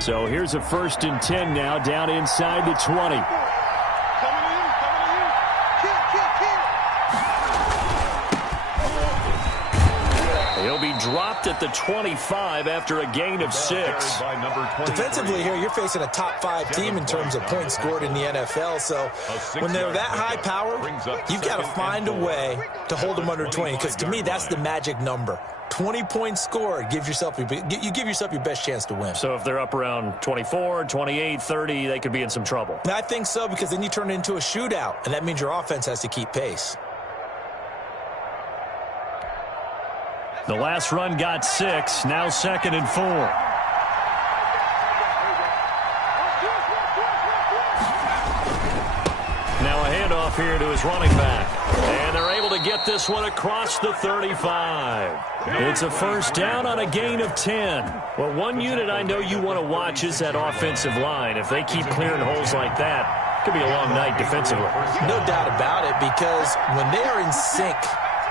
So here's a 1st and 10 now, down inside the 20. He'll be dropped at the 25 after a gain of 6. Defensively here, you're facing a top 5 team in terms of points scored in the NFL. So when they're that high power, you've got to find a way to hold them under 20. Because to me, that's the magic number. 20 points scored, you give yourself your best chance to win. So if they're up around 24, 28, 30, they could be in some trouble. I think so, because then you turn it into a shootout, and that means your offense has to keep pace. The last run got 6, now 2nd and 4. Now a handoff here to his running back. And they're able to get this one across the 35. It's a 1st down on a gain of 10. Well, one unit I know you want to watch is that offensive line. If they keep clearing holes like that, it could be a long night defensively. No doubt about it, because when they are in sync,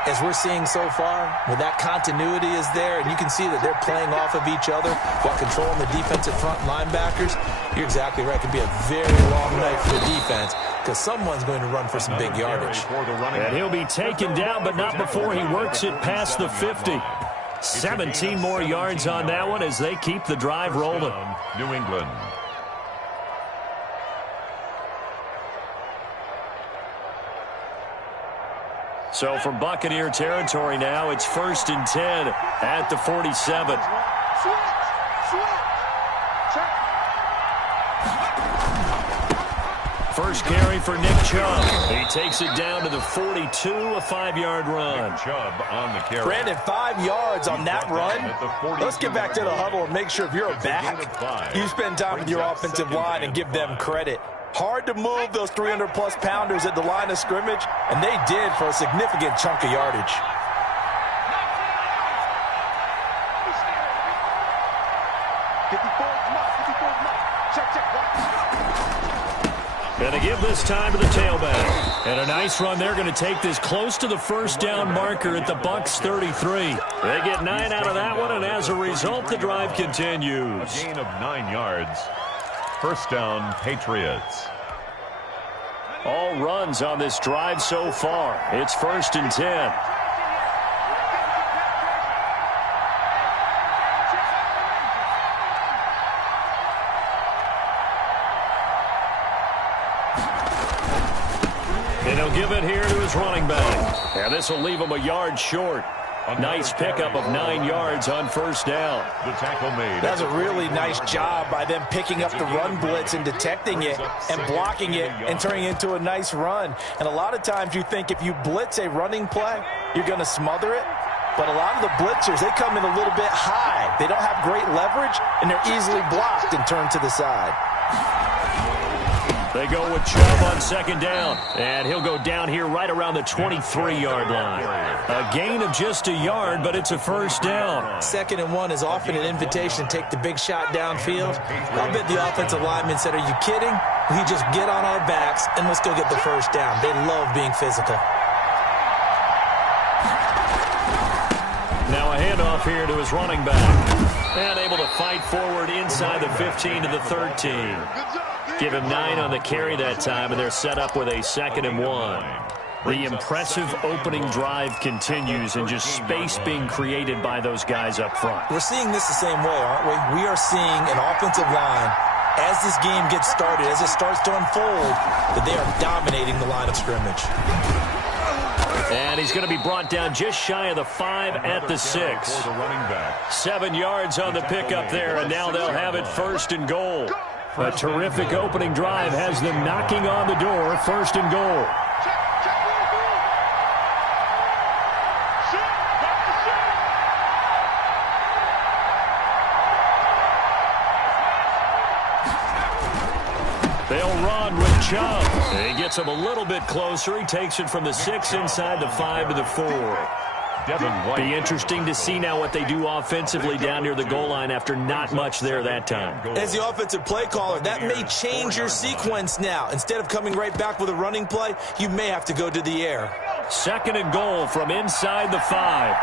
as we're seeing so far, when that continuity is there, and you can see that they're playing off of each other while controlling the defensive front linebackers, you're exactly right. It could be a very long night for the defense, because someone's going to run for some big yardage. And he'll be taken down, but not before he works it past the 50. 17 more yards on that one as they keep the drive rolling. New England. So from Buccaneer territory now, it's 1st and 10 at the 47. First carry for Nick Chubb. He takes it down to the 42, a 5-yard run. Nick Chubb on the carry. Brandon, 5 yards on that run. Let's get back to the huddle and make sure if you're a back, you spend time with your offensive line and give them credit. Hard to move those 300-plus pounders at the line of scrimmage, and they did for a significant chunk of yardage. Going to give this time to the tailback. And a nice run. They're going to take this close to the 1st down marker at the Bucs 33. They get 9 out of that one, and as a result, the drive continues. A gain of 9 yards. 1st down, Patriots. All runs on this drive so far. It's 1st and 10. And he'll give it here to his running back. And this will leave him a yard short. Nice pickup of 9 yards on 1st down. The tackle made. That's a really nice job by them picking up the run blitz and detecting it and blocking it and turning it into a nice run. And a lot of times you think if you blitz a running play, you're going to smother it. But a lot of the blitzers, they come in a little bit high. They don't have great leverage, and they're easily blocked and turned to the side. They go with Chubb on 2nd down, and he'll go down here right around the 23-yard line. A gain of just a yard, but it's a 1st down. 2nd and 1 is often an invitation to take the big shot downfield. I bet the offensive lineman said, "Are you kidding? We just get on our backs, and let's go get the 1st down." They love being physical. Now a handoff here to his running back. And able to fight forward inside the 15 to the 13. Give him 9 on the carry that time, and they're set up with a 2nd and 1. The impressive opening drive continues, and just space being created by those guys up front. We're seeing this the same way, aren't we? We are seeing an offensive line, as this game gets started, as it starts to unfold, that they are dominating the line of scrimmage. And he's going to be brought down just shy of the 5 at the 6. 7 yards on the pickup there, and now they'll have it 1st and goal. A terrific opening drive has them knocking on the door, 1st and goal. They'll run with Chubb. He gets him a little bit closer. He takes it from the 6 inside the 5 to the 4. Be interesting to see now what they do offensively down near the goal line after not much there that time. As the offensive play caller, that may change your sequence now. Instead of coming right back with a running play, you may have to go to the air. 2nd and goal from inside the 5.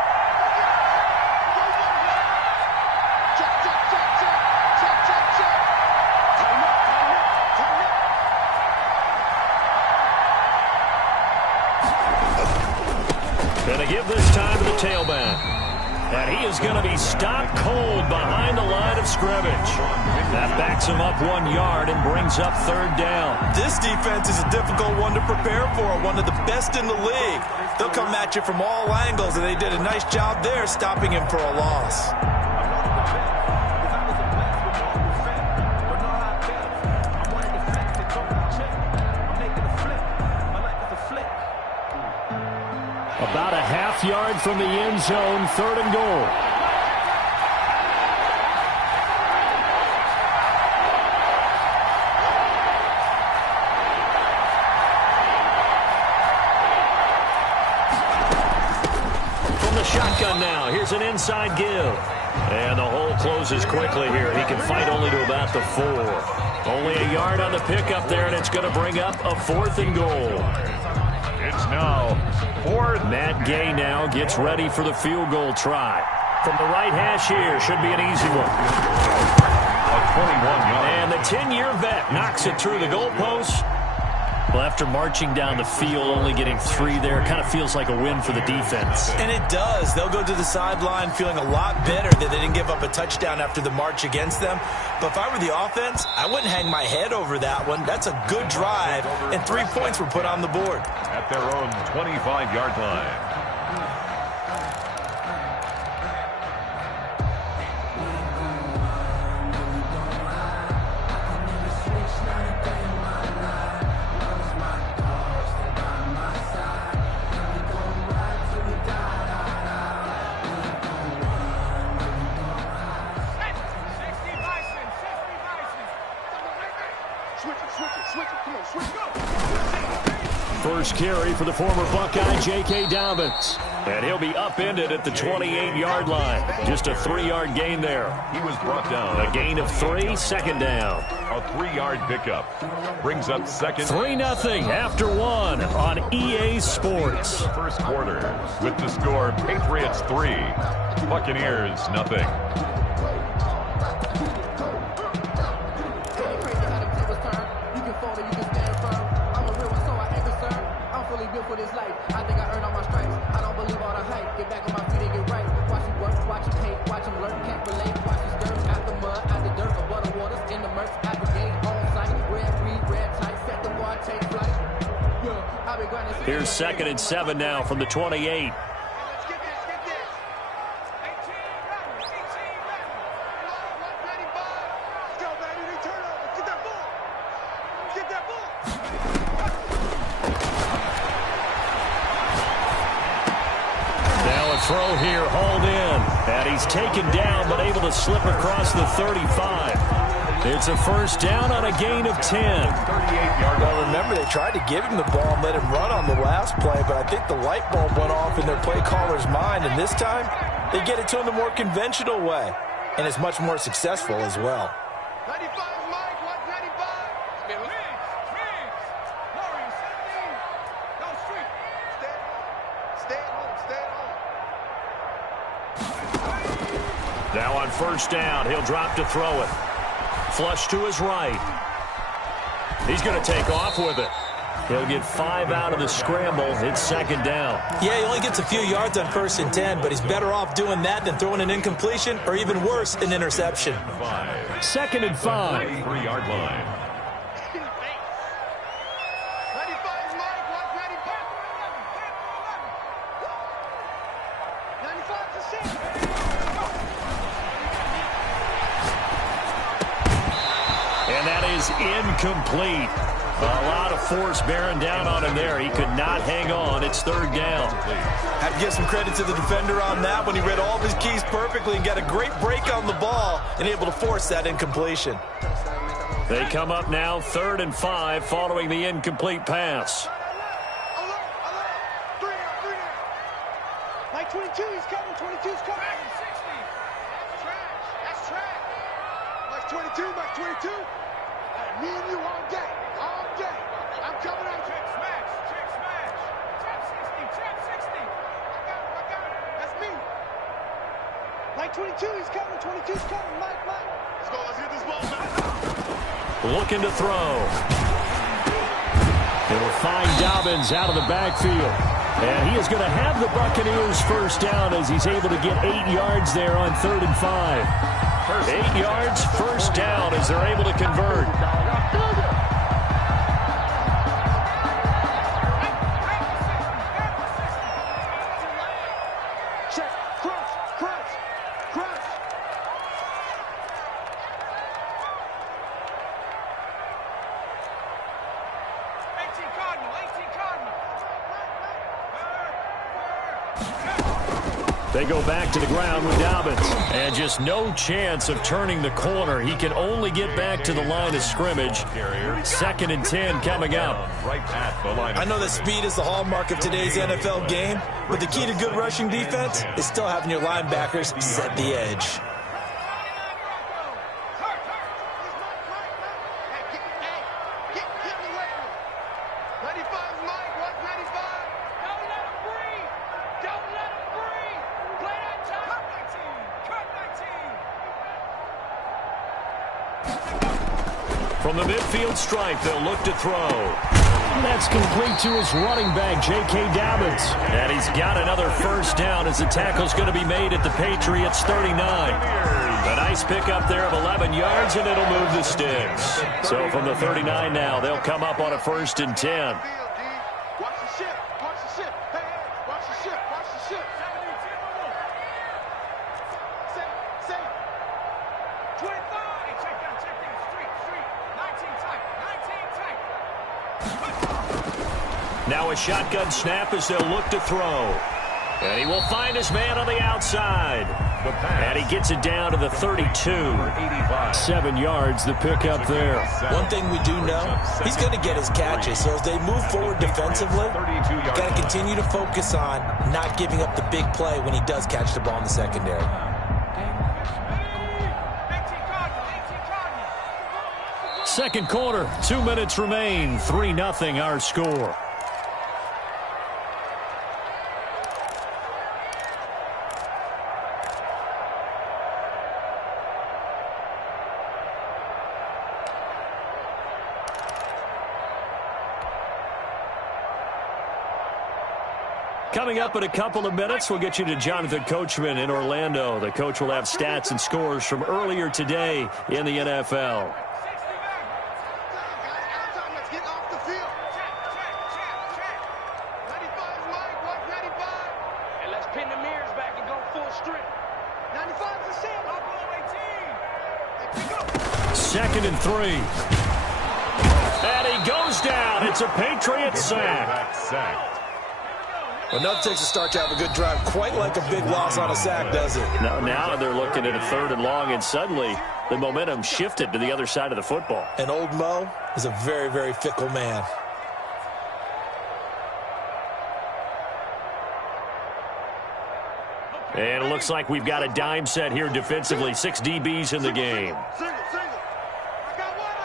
Going to give this time to the tailback. And he is going to be stopped cold behind the line of scrimmage. That backs him up 1 yard and brings up 3rd down. This defense is a difficult one to prepare for, one of the best in the league. They'll come at you from all angles, and they did a nice job there stopping him for a loss. About a half yard from the end zone, 3rd and goal. From the shotgun now, here's an inside give. And the hole closes quickly here. He can fight only to about the 4. Only a yard on the pickup there, and it's going to bring up a 4th and goal. It's now 4th. Matt Gay now gets ready for the field goal try. From the right hash here, should be an easy one. A 21-yard. And the 10-year vet knocks it through the goalpost. Well, after marching down the field, only getting 3 there, kind of feels like a win for the defense. And it does. They'll go to the sideline feeling a lot better that they didn't give up a touchdown after the march against them. But if I were the offense, I wouldn't hang my head over that one. That's a good drive, and 3 points were put on the board. At their own 25-yard line. First carry for the former Buckeye, J.K. Dobbins. And he'll be upended at the 28-yard line. Just a 3-yard gain there. He was brought down. A gain of 3, 2nd down. A 3-yard pickup. Brings up 2nd. 3-0 after 1 on EA Sports. First quarter with the score Patriots 3, Buccaneers 0. For this life, I think I earned all my stripes. I don't believe all the hype. Get back on my feet and get right. Watch him work, watch him hate, watch him learn, can't relate. Watch his dirt out the mud, out the dirt, above the waters, in the murks, at the gate, on site. Red, read, red, tight, set the bar, take flight. Yeah, I've been grinding. Here's 2nd and 7 now from the 28. Throw here, hauled in, and he's taken down but able to slip across the 35. It's a 1st down on a gain of 10. 38-yard. Well, remember, they tried to give him the ball and let him run on the last play, but I think the light bulb went off in their play caller's mind, and this time they get it to him the more conventional way, and it's much more successful as well. 95, Mike, watch 95. Stay at home, stay at home. Now on 1st down, he'll drop to throw it. Flush to his right. He's going to take off with it. He'll get 5 out of the scramble. It's 2nd down. Yeah, he only gets a few yards on 1st and 10, but he's better off doing that than throwing an incompletion or even worse, an interception. 2nd and 5. 3-yard line. Incomplete. A lot of force bearing down on him there. He could not hang on. It's 3rd down. Have to give some credit to the defender on that when he read all of his keys perfectly and got a great break on the ball and able to force that incompletion. They come up now 3rd and 5 following the incomplete pass. Mike 22, he's coming. 22's coming. 60. That's trash. That's trash. Mike 22, Mike 22. Me and you all day. All day. I'm coming out. Check smash. Check smash. Check 60. Check. Mike 22, he's coming. 22's coming. Mike. Let's go. Let's get this ball back. Looking to throw. He'll find Dobbins out of the backfield. And he is going to have the Buccaneers first down as he's able to get 8 yards there on 3rd and 5. 8 yards, first down as they're able to convert. They go back to the ground with Dobbins. And just no chance of turning the corner. He can only get back to the line of scrimmage. 2nd and 10 coming up. I know that speed is the hallmark of today's NFL game, but the key to good rushing defense is still having your linebackers set the edge. From the midfield stripe, they'll look to throw. That's complete to his running back, J.K. Dobbins. And he's got another first down as the tackle's going to be made at the Patriots' 39. A nice pickup there of 11 yards, and it'll move the sticks. So from the 39 now, they'll come up on a 1st and 10. Now a shotgun snap as they'll look to throw. And he will find his man on the outside. And he gets it down to the 32. 7 yards, the pickup there. One thing we do know, he's going to get his catches. So as they move forward defensively, you've got to continue to focus on not giving up the big play when he does catch the ball in the secondary. Second quarter, 2 minutes remain. 3-0 our score. Coming up in a couple of minutes, we'll get you to Jonathan Coachman in Orlando. The coach will have stats and scores from earlier today in the NFL. Second and 3. And he goes down. It's a Patriots sack. Well, nothing takes a start to have a good drive quite like a big loss on a sack, does it? Now they're looking at a 3rd and long, and suddenly the momentum shifted to the other side of the football. And old Mo is a very, very fickle man. And it looks like we've got a dime set here defensively. 6 DBs in the game. Single. I got one.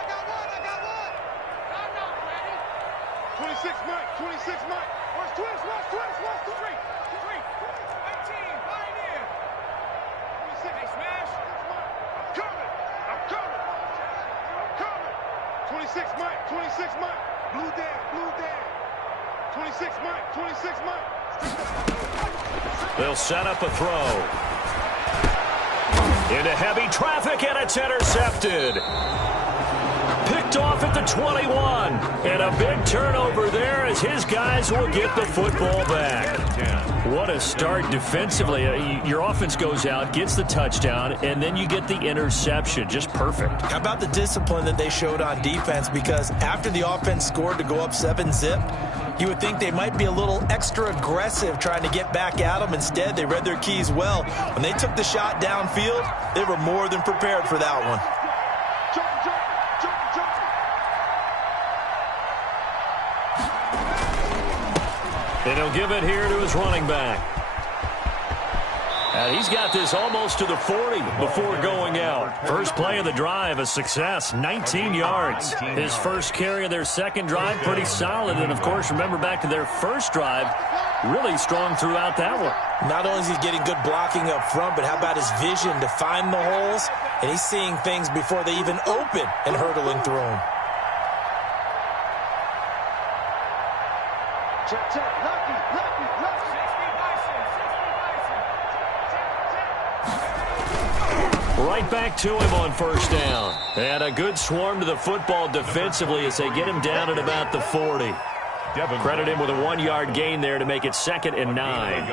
26 Mike. 26 Mike. Watch twist. 3. 18. Pioneer. 26. Hey, smash. I'm coming. 26 Mike. Blue down. 26 Mike. They'll set up a throw. Into heavy traffic, and it's intercepted. Picked off at the 21. And a big turnover there as his guys will get the football back. What a start defensively. Your offense goes out, gets the touchdown, and then you get the interception. Just perfect. How about the discipline that they showed on defense? Because after the offense scored to go up 7-zip, you would think they might be a little extra aggressive trying to get back at them. Instead, they read their keys well. When they took the shot downfield, they were more than prepared for that one. And he'll give it here to his running back. And he's got this almost to the 40 before going out. First play of the drive, a success, 19 yards. His first carry of their second drive, pretty solid. And, of course, remember back to their first drive, really strong throughout that one. Not only is he getting good blocking up front, but how about his vision to find the holes? And he's seeing things before they even open and hurdling through them. Check, check. Lucky, lucky, lucky. Right back to him on first down. And a good swarm to the football defensively as they get him down at about the 40. Credit him with a 1-yard gain there to make it 2nd and 9.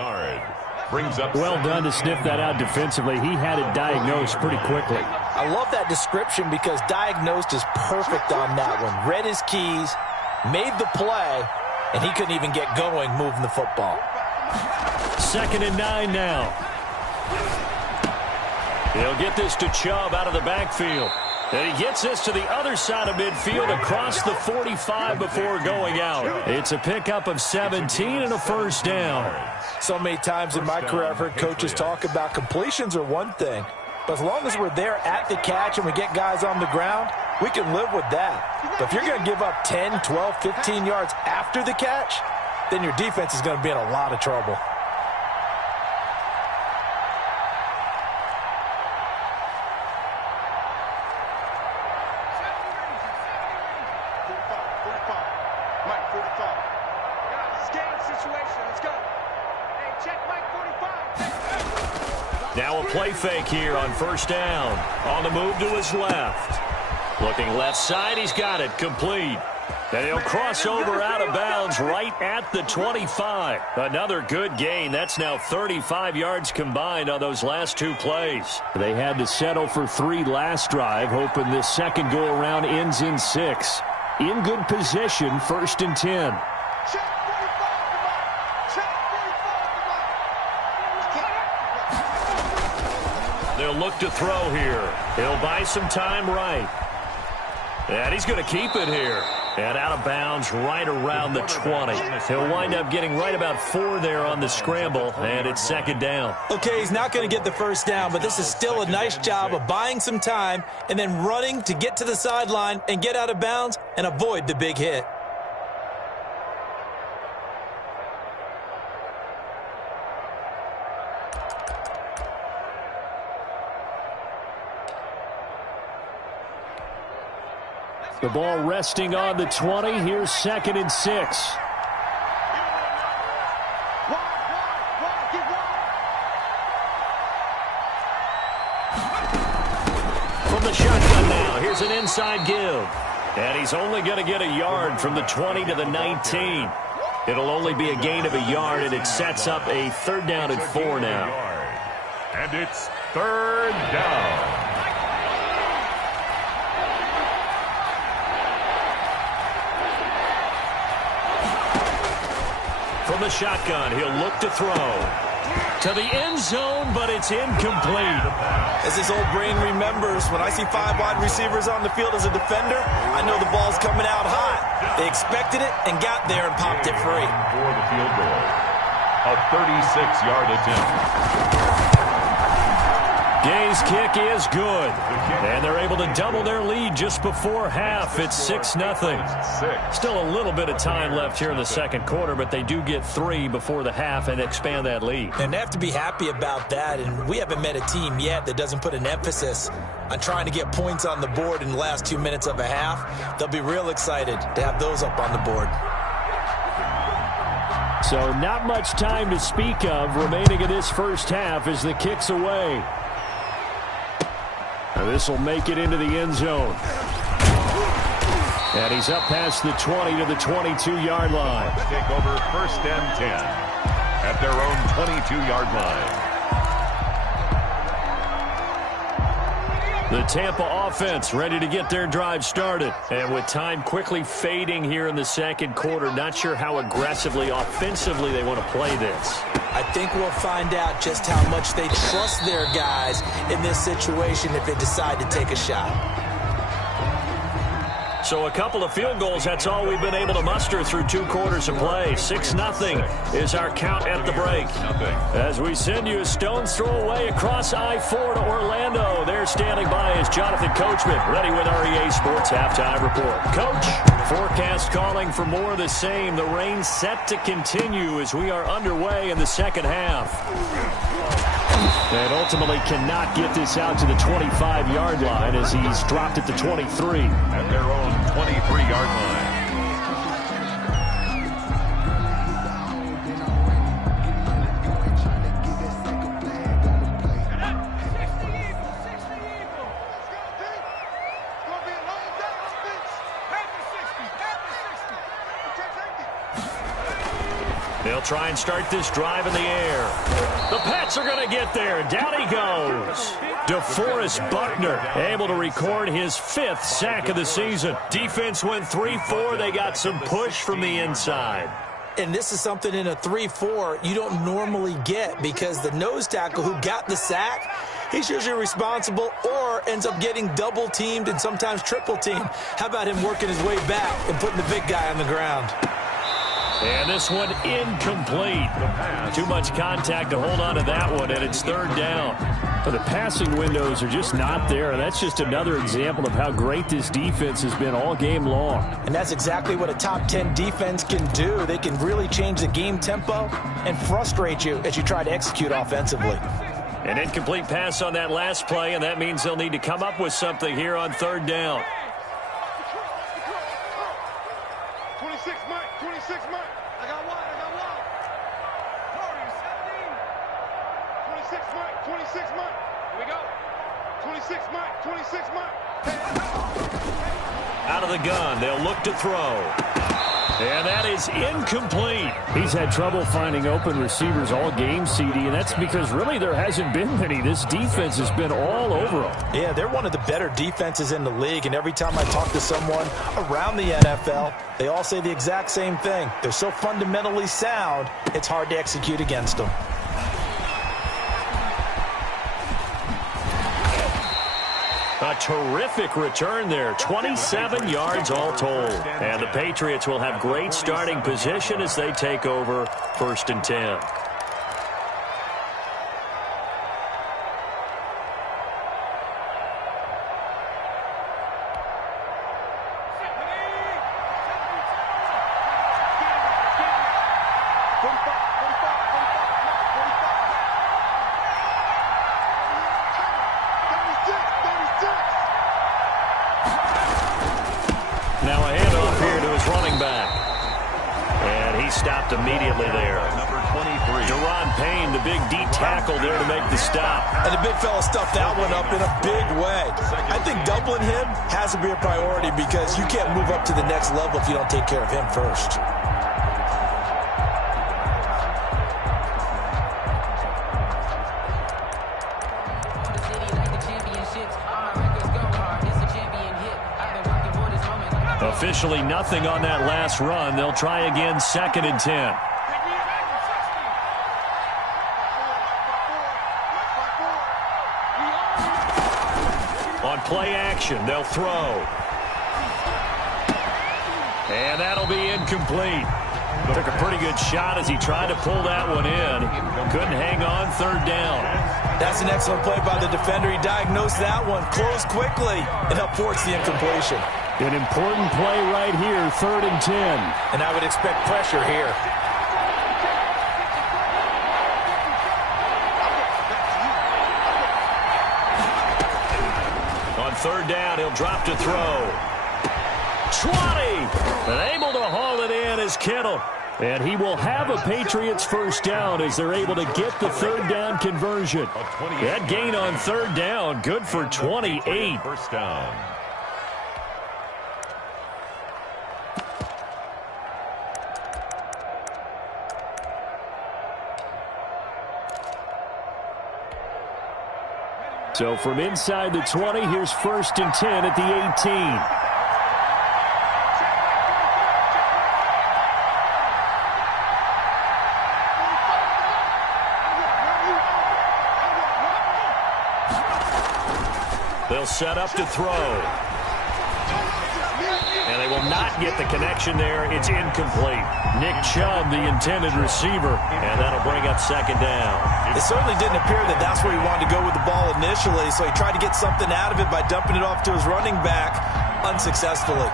Well done to sniff that out defensively. He had it diagnosed pretty quickly. I love that description because diagnosed is perfect on that one. Read his keys, made the play, and he couldn't even get going moving the football. 2nd and 9 now. He'll get this to Chubb out of the backfield. And he gets this to the other side of midfield across the 45 before going out. It's a pickup of 17 and a first down. So many times in my career I've heard coaches talk about completions are one thing. But as long as we're there at the catch and we get guys on the ground, we can live with that. But if you're going to give up 10, 12, 15 yards after the catch, then your defense is going to be in a lot of trouble. Now a play fake here on first down. On the move to his left. Looking left side, he's got it complete. And he'll cross over out of bounds right at the 25. Another good gain. That's now 35 yards combined on those last two plays. They had to settle for 3 last drive, hoping this second go-around ends in 6. In good position, 1st and 10. They'll look to throw here. He'll buy some time right. And he's going to keep it here. And out of bounds right around the 20. He'll wind up getting right about 4 there on the scramble, and it's 2nd down. Okay, he's not going to get the first down, but this is still a nice job of buying some time and then running to get to the sideline and get out of bounds and avoid the big hit. The ball resting on the 20. Here's 2nd and 6. From the shotgun now, here's an inside give. And he's only going to get a yard from the 20 to the 19. It'll only be a gain of a yard, and it sets up a 3rd down and 4 now. And it's 3rd down. From the shotgun, he'll look to throw. To the end zone, but it's incomplete. As his old brain remembers, when I see 5 wide receivers on the field as a defender, I know the ball's coming out hot. They expected it and got there and popped it free. For the field goal. A 36-yard attempt. Gay's kick is good. And they're able to double their lead just before half. It's 6-0. Still a little bit of time left here in the second quarter, but they do get 3 before the half and expand that lead. And they have to be happy about that, and we haven't met a team yet that doesn't put an emphasis on trying to get points on the board in the last 2 minutes of a half. They'll be real excited to have those up on the board. So not much time to speak of remaining in this first half as the kick's away. This will make it into the end zone. And he's up past the 20 to the 22-yard line. Take over 1st and 10 at their own 22-yard line. The Tampa offense ready to get their drive started. And with time quickly fading here in the second quarter, not sure how aggressively, offensively they want to play this. I think we'll find out just how much they trust their guys in this situation if they decide to take a shot. So a couple of field goals, that's all we've been able to muster through 2 quarters of play. 6-0 is our count at the break. As we send you a stone's throw away across I-4 to Orlando. There standing by is Jonathan Coachman, ready with our EA Sports Halftime Report. Coach, forecast calling for more of the same. The rain set to continue as we are underway in the second half. And ultimately cannot get this out to the 25-yard line as he's dropped it to 23. At their own 23-yard line. They'll try and start this drive in the air. The Pats are going to get there. Down he goes. DeForest Buckner able to record his 5th sack of the season. Defense went 3-4. They got some push from the inside. And this is something in a 3-4 you don't normally get because the nose tackle who got the sack, he's usually responsible or ends up getting double-teamed and sometimes triple-teamed. How about him working his way back and putting the big guy on the ground? And this one incomplete. Too much contact to hold on to that one, and it's 3rd down. But the passing windows are just not there, and that's just another example of how great this defense has been all game long. And that's exactly what a top 10 defense can do. They can really change the game tempo and frustrate you as you try to execute offensively. An incomplete pass on that last play, and that means they'll need to come up with something here on 3rd down. 26 Mike, 26 Mike. I got one. 26 Mike, 26 Mike. Here we go. 26 Mike, 26 Mike. Out of the gun, they'll look to throw. And that is incomplete. He's had trouble finding open receivers all game, CD, and that's because really there hasn't been many. This defense has been all over them. Yeah, they're one of the better defenses in the league, and every time I talk to someone around the NFL, they all say the exact same thing. They're so fundamentally sound, it's hard to execute against them. A terrific return there, 27 yards all told. And the Patriots will have great starting position as they take over 1st and 10. Now a handoff here to his running back. And he stopped immediately there. Number 23. Deron Payne, the big D tackle there to make the stop. And the big fella stuffed that one up in a big way. I think doubling him has to be a priority because you can't move up to the next level if you don't take care of him first. Officially nothing on that last run. They'll try again, 2nd and 10. On play action, they'll throw. And that'll be incomplete. Took a pretty good shot as he tried to pull that one in. Couldn't hang on, 3rd down. That's an excellent play by the defender. He diagnosed that one, closed quickly, and up forwards the incompletion. An important play right here, 3rd and 10. And I would expect pressure here. On 3rd down, he'll drop to throw. 20! And able to haul it in is Kittle. And he will have a Patriots 1st down as they're able to get the 3rd down conversion. That gain on 3rd down, good for 28. 1st down. So from inside the 20, here's 1st and 10 at the 18. They'll set up to throw. will not get the connection there. It's incomplete. Nick Chubb, the intended receiver, and that'll bring up second down. It certainly didn't appear that that's where he wanted to go with the ball initially, so he tried to get something out of it by dumping it off to his running back unsuccessfully.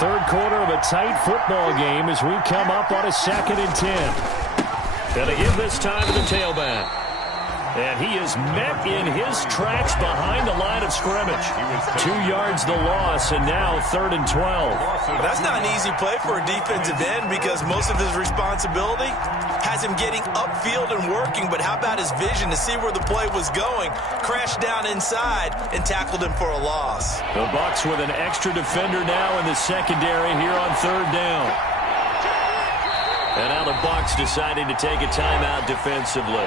Third quarter of a tight football game as we come up on a 2nd and 10. Gonna give this time to the tailback. And he is met in his tracks behind the line of scrimmage. 2 yards the loss, and now 3rd and 12. But that's not an easy play for a defensive end because most of his responsibility has him getting upfield and working. But how about his vision to see where the play was going? Crashed down inside and tackled him for a loss. The Bucs with an extra defender now in the secondary here on 3rd down. And now the Bucs deciding to take a timeout defensively.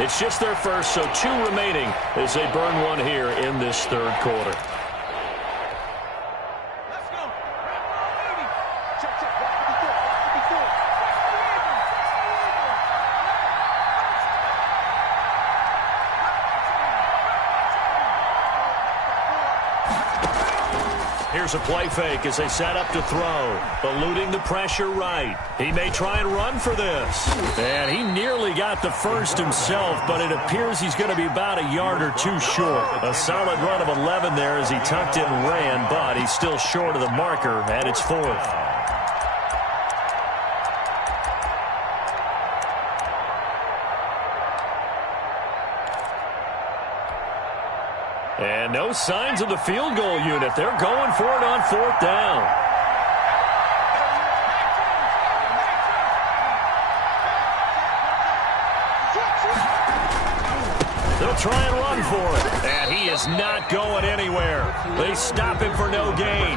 It's just their first, so 2 remaining as they burn one here in this 3rd quarter. Let's go. Check. Here's a play fake as they set up to throw. Eluding the pressure right. He may try and run for this. And he nearly got the first himself, but it appears he's going to be about a yard or 2 short. A solid run of 11 there as he tucked in and ran, but he's still short of the marker, and it's 4th. And no signs of the field goal unit. They're going for it on 4th down. They'll try and run for it. And he is not going anywhere. They stop him for no gain.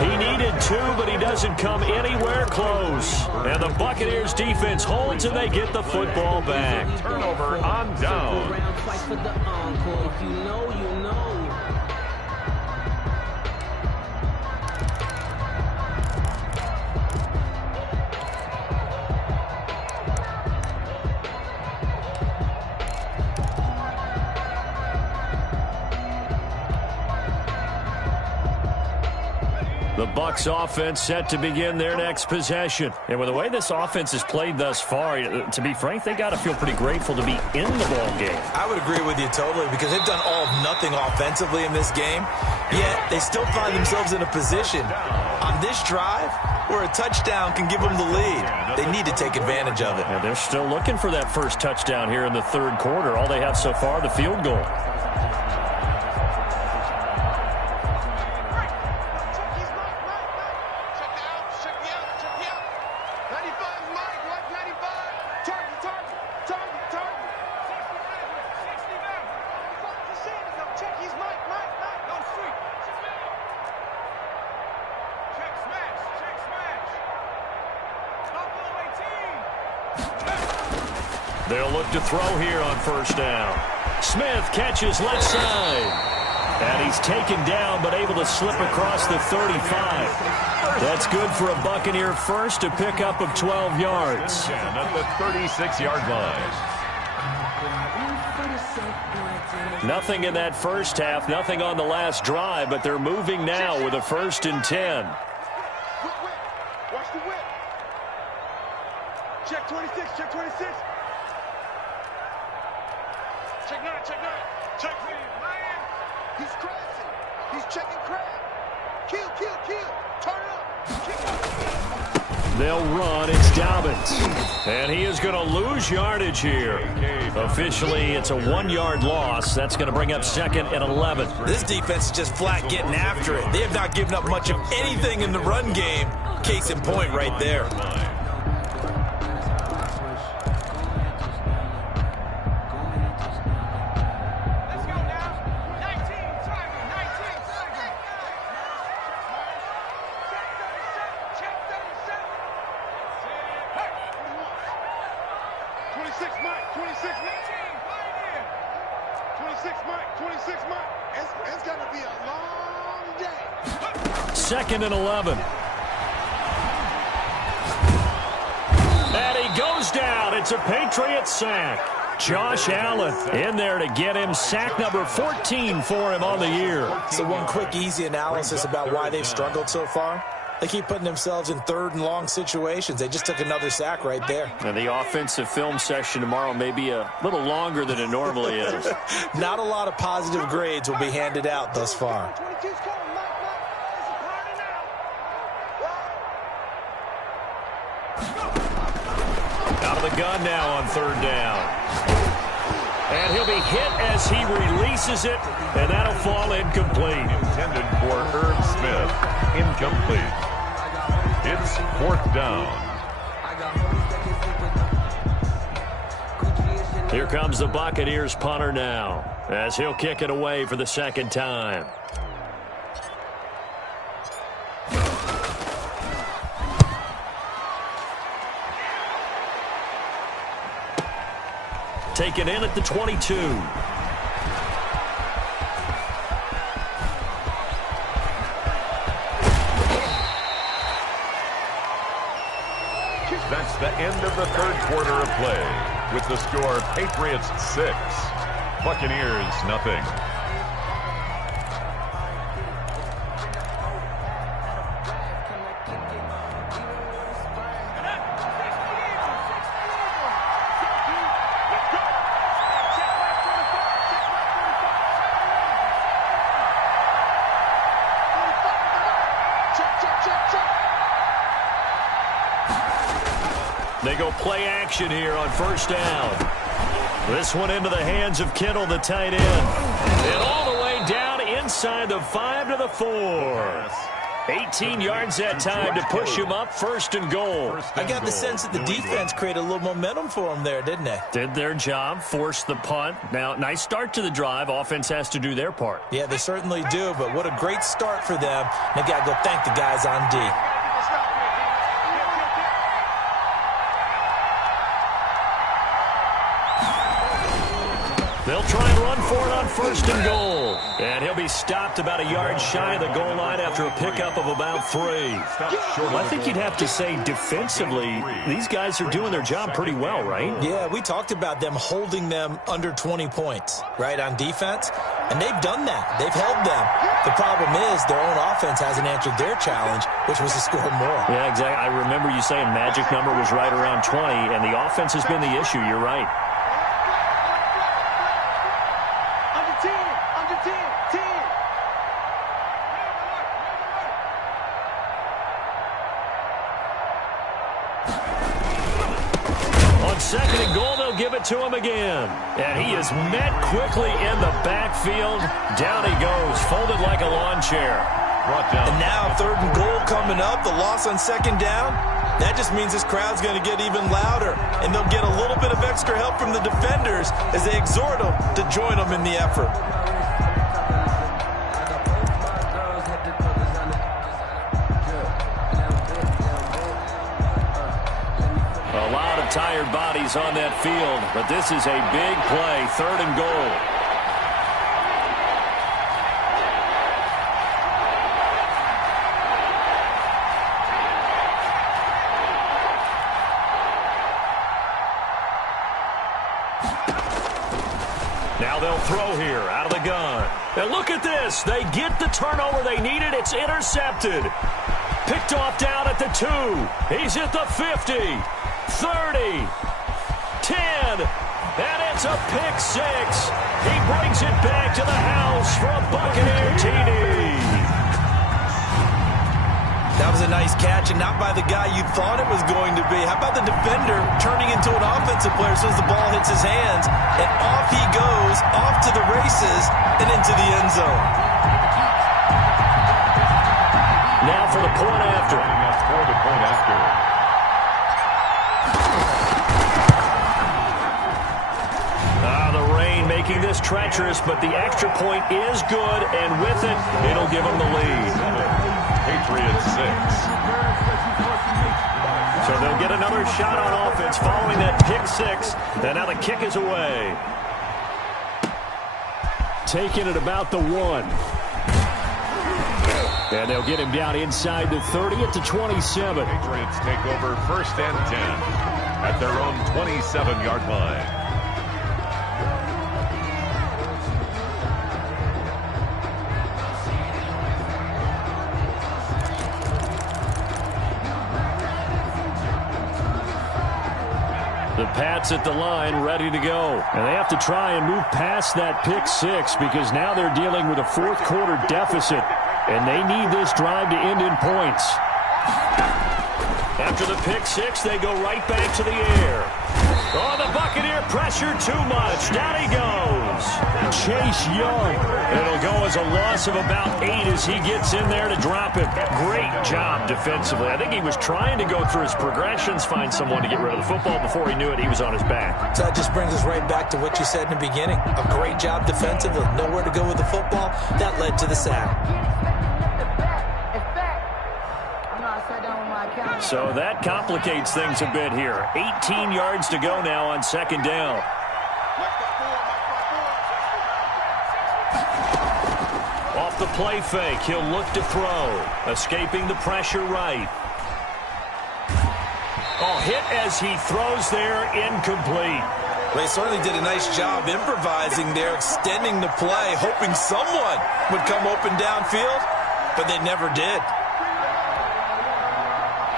He needed 2, but he doesn't come anywhere close. And the Buccaneers defense holds and they get the football back. Turnover on down. The Bucs offense set to begin their next possession. And with the way this offense has played thus far, to be frank, they got to feel pretty grateful to be in the ball game. I would agree with you totally because they've done all of nothing offensively in this game, yet they still find themselves in a position on this drive where a touchdown can give them the lead. They need to take advantage of it. And they're still looking for that first touchdown here in the 3rd quarter. All they have so far, the field goal. They'll look to throw here on 1st down. Smith catches left side. And he's taken down but able to slip across the 35. That's good for a Buccaneer first, a pickup of 12 yards. At the 36-yard line. Nothing in that first half, nothing on the last drive, but they're moving now with a 1st and 10. Watch the whip. Check 26, check 26. Check 9, check 9. Check me, Lion. He's crashing. He's checking crab. Kill. Turn it up. Kick it. They'll run. It's Dobbins. And he is going to lose yardage here. Officially, it's a 1-yard loss. That's going to bring up 2nd and 11. This defense is just flat getting after it. They have not given up much of anything in the run game. Case in point right there. It's going to be a long day. 2nd and 11. And he goes down. It's a Patriots sack. Josh Allen in there to get him. Sack number 14 for him on the year. So one quick, easy analysis about why they've struggled so far. They keep putting themselves in third and long situations. They just took another sack right there. And the offensive film session tomorrow may be a little longer than it normally is. Not a lot of positive grades will be handed out thus far. Out of the gun now on third down. And he'll be hit as he releases it, and that'll fall incomplete. Intended for Irv Smith. Incomplete. It's fourth down. Here comes the Buccaneers punter now, as he'll kick it away for the second time. Taken in at the 22. That's the end of the third quarter of play. With the score, Patriots 6, Buccaneers nothing. They go play action here on first down. This one into the hands of Kittle, the tight end. And all the way down inside the 5 to the 4. 18 yards that time to push him up, first and goal. I got the sense that the defense created a little momentum for them there, didn't they? Did their job, forced the punt. Now, nice start to the drive. Offense has to do their part. Yeah, they certainly do, but what a great start for them. They got to go thank the guys on D. They'll try and run for it on first and goal. And he'll be stopped about a yard shy of the goal line after a pickup of about 3. Well, I think you'd have to say defensively, these guys are doing their job pretty well, right? Yeah, we talked about them holding them under 20 points, right, on defense. And they've done that. They've held them. The problem is their own offense hasn't answered their challenge, which was to score more. Yeah, exactly. I remember you saying magic number was right around 20, and the offense has been the issue. You're right. Second and goal, they'll give it to him again. And he is met quickly in the backfield. Down he goes, folded like a lawn chair. And now third and goal coming up, the loss on second down. That just means this crowd's going to get even louder. And they'll get a little bit of extra help from the defenders as they exhort them to join them in the effort. Tired bodies on that field, but this is a big play, third and goal. Now they'll throw here out of the gun. And look at this. They get the turnover they needed. It's intercepted. Picked off down at the 2. He's at the 50. 30, 10, and it's a pick 6. He brings it back to the house for a Buccaneer TD. That was a nice catch, and not by the guy you thought it was going to be. How about the defender turning into an offensive player as soon as the ball hits his hands, and off he goes, off to the races, and into the end zone. Now for the point after. Making this treacherous, but the extra point is good, and with it, it'll give them the lead. Patriots 6. So they'll get another shot on offense following that pick 6, and now the kick is away. Taking it about the 1. And they'll get him down inside the 30 at the 27. Patriots take over first and 10 at their own 27-yard line. Pats at the line, ready to go. And they have to try and move past that pick six because now they're dealing with a fourth quarter deficit, and they need this drive to end in points. After the pick six, they go right back to the air. Oh, the Buccaneer pressure too much. Down he goes. Chase Young. It'll go as a loss of about 8 as he gets in there to drop him. Great job defensively. I think he was trying to go through his progressions, find someone to get rid of the football. Before he knew it, he was on his back. So that just brings us right back to what you said in the beginning. A great job defensively. Nowhere to go with the football. That led to the sack. So that complicates things a bit here. 18 yards to go now on second down. Off the play fake, he'll look to throw. Escaping the pressure right. Oh, hit as he throws there, incomplete. They certainly did a nice job improvising there, extending the play, hoping someone would come open downfield, but they never did.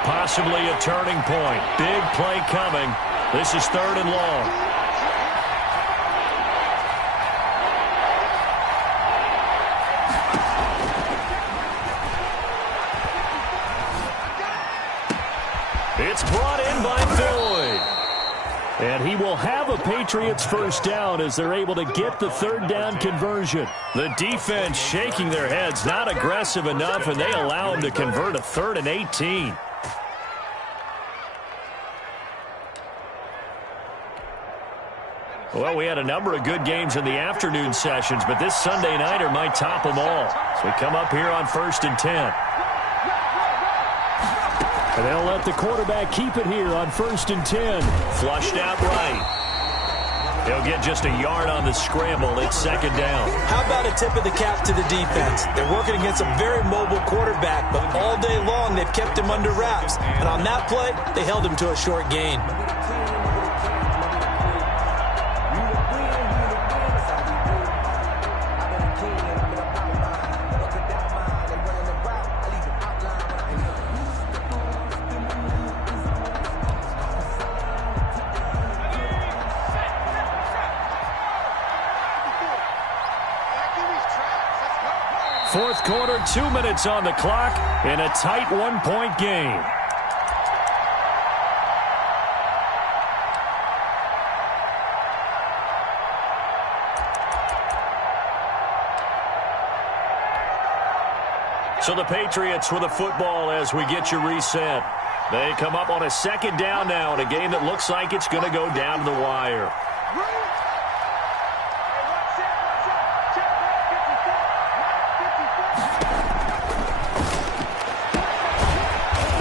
Possibly a turning point. Big play coming. This is 3rd and long. It's brought in by Floyd. And he will have a Patriots first down as they're able to get the 3rd down conversion. The defense shaking their heads, not aggressive enough, and they allow him to convert a 3rd and 18. Well, we had a number of good games in the afternoon sessions, but this Sunday nighter might top them all. So we come up here on 1st and 10. And they'll let the quarterback keep it here on 1st and 10. Flushed out right. He'll get just a yard on the scramble. It's 2nd down. How about a tip of the cap to the defense? They're working against a very mobile quarterback, but all day long they've kept him under wraps. And on that play, they held him to a short gain. Fourth quarter, 2 minutes on the clock in a tight 1-point game. So the Patriots with the football as we get you reset. They come up on a 2nd down now in a game that looks like it's going to go down to the wire.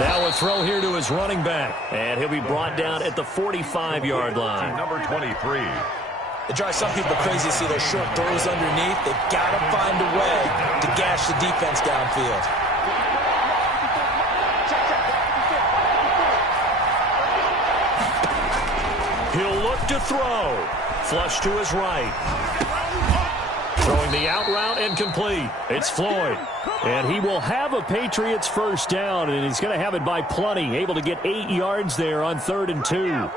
Now a throw here to his running back. And he'll be brought down at the 45-yard line. Number 23. It drives some people crazy to see those short throws underneath. They've got to find a way to gash the defense downfield. He'll look to throw. Flush to his right. Throwing the out route and complete. It's Floyd. And he will have a Patriots first down, and he's going to have it by plenty. Able to get 8 yards there on 3rd and 2.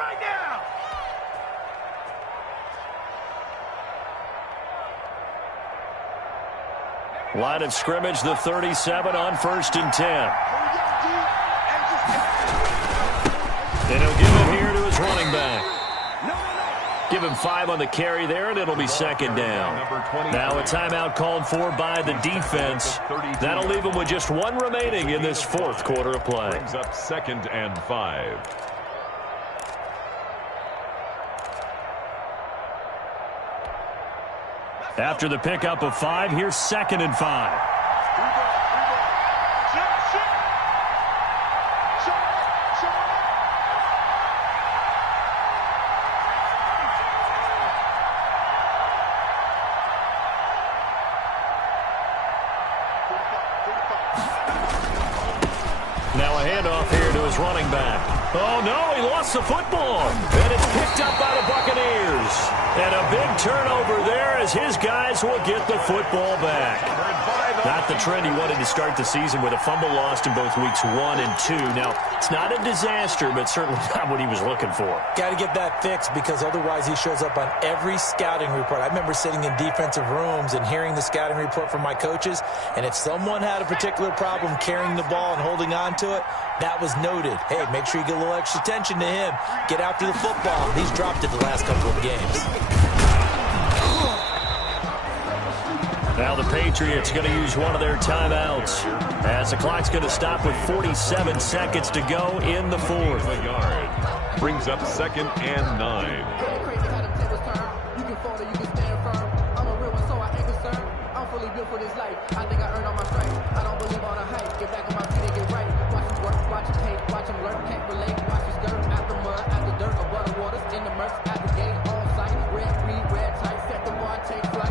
Line of scrimmage, the 37 on 1st and 10. And he'll give it here to his running back. Give him 5 on the carry there, and it'll be 2nd down. Now a timeout called for by the defense. That'll leave him with just 1 remaining in this 4th quarter of play. Brings up 2nd and 5. After the pickup of 5, here's 2nd and 5. Now a handoff here to his running back. Oh, no, he lost the football. And it's picked up by the Buccaneers. And a big turnover there as his guys will get the football back. By the Not the trend he wanted to start the season with a fumble lost in both weeks 1 and 2. Now, it's not a disaster, but certainly not what he was looking for. Got to get that fixed because otherwise he shows up on every scouting report. I remember sitting in defensive rooms and hearing the scouting report from my coaches, and if someone had a particular problem carrying the ball and holding on to it, that was noted. Hey, make sure you get a little extra attention to him. Get after the football. He's dropped it the last couple of games. Now the Patriots going to use one of their timeouts as the clock's going to stop with 47 seconds to go in the fourth. Brings up 2nd and 9. Crazy how them tables turn. You can fall or you can stand firm. I'm a real one, so I ain't concerned. I'm fully built for this life. I think I earned all my stripes. I don't believe all the hype. Get back on my feet and get right. Watch them work, watch them hate, watch them learn, can't relate. Watch them skirt out the mud, out the dirt, above the waters, in the murks, at the gate, on site. Red, green, red, tight, set the bar, take flight.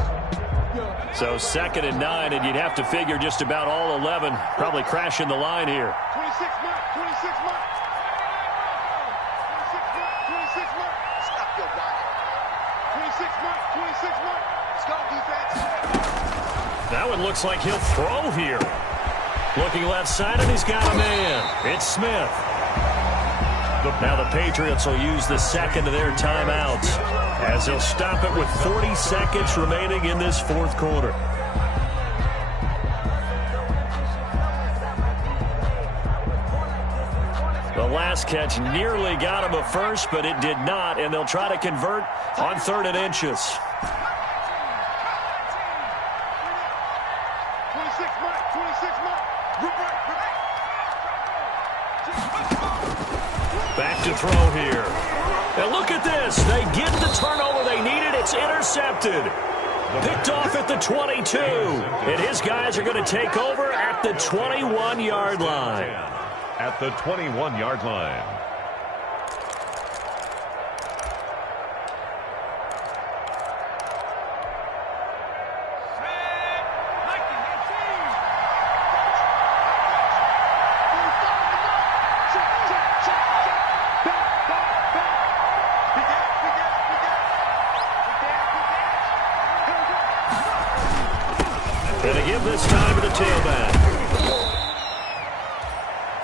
So 2nd and 9, and you'd have to figure just about all 11 probably crashing the line here. 26 mark, 26 mark. 26 mark. Stop your body. 26 mark, 26 mark. Let's go, defense. That one looks like he'll throw here. Looking left side, and he's got a man. It's Smith. Now the Patriots will use the second of their timeouts as they'll stop it with 40 seconds remaining in this fourth quarter. The last catch nearly got him a first, but it did not, and they'll try to convert on 3rd and inches. 26 mark, 26 mark. Back to throw here. And look at this. They get the turnover they needed. It's intercepted. Picked off at the 22. And his guys are going to take over at the 21-yard line. At the 21-yard line. And to give this time to the tailback.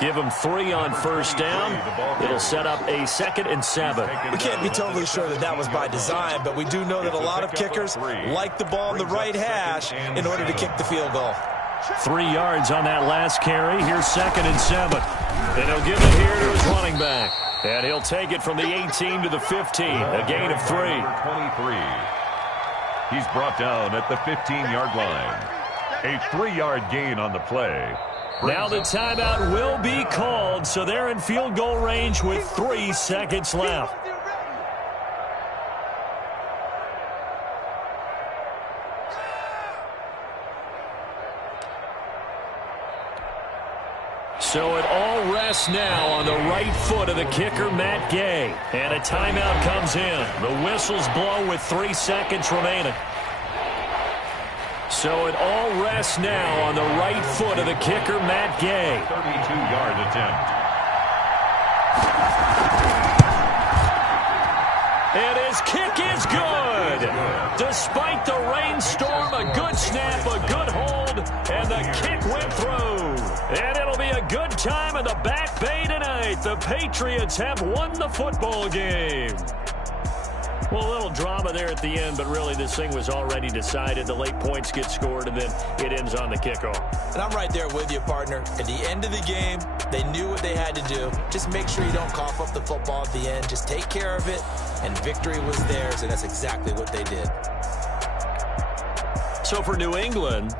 Give him 3 on first down. It'll set up a 2nd and 7. We can't be totally sure that that was by design, but we do know that a lot of kickers like the ball in the right hash in order to kick the field goal. 3 yards on that last carry. Here's 2nd and 7. And he'll give it here to his running back. And he'll take it from the 18 to the 15. A gain of 3. 23. He's brought down at the 15-yard line. A 3-yard gain on the play. Now the timeout will be called, so they're in field goal range with 3 seconds left. So it all rests now on the right foot of the kicker, Matt Gay. And a timeout comes in. The whistles blow with 3 seconds remaining. So it all rests now on the right foot of the kicker, Matt Gay. 32-yard attempt. And his kick is good. Despite the rainstorm, a good snap, a good hold, and the kick went through. And it'll be a good time in the Back Bay tonight. The Patriots have won the football game. Well, a little drama there at the end, but really this thing was already decided. The late points get scored, and then it ends on the kickoff. And I'm right there with you, partner. At the end of the game, they knew what they had to do. Just make sure you don't cough up the football at the end. Just take care of it, and victory was theirs, and that's exactly what they did. So for New England,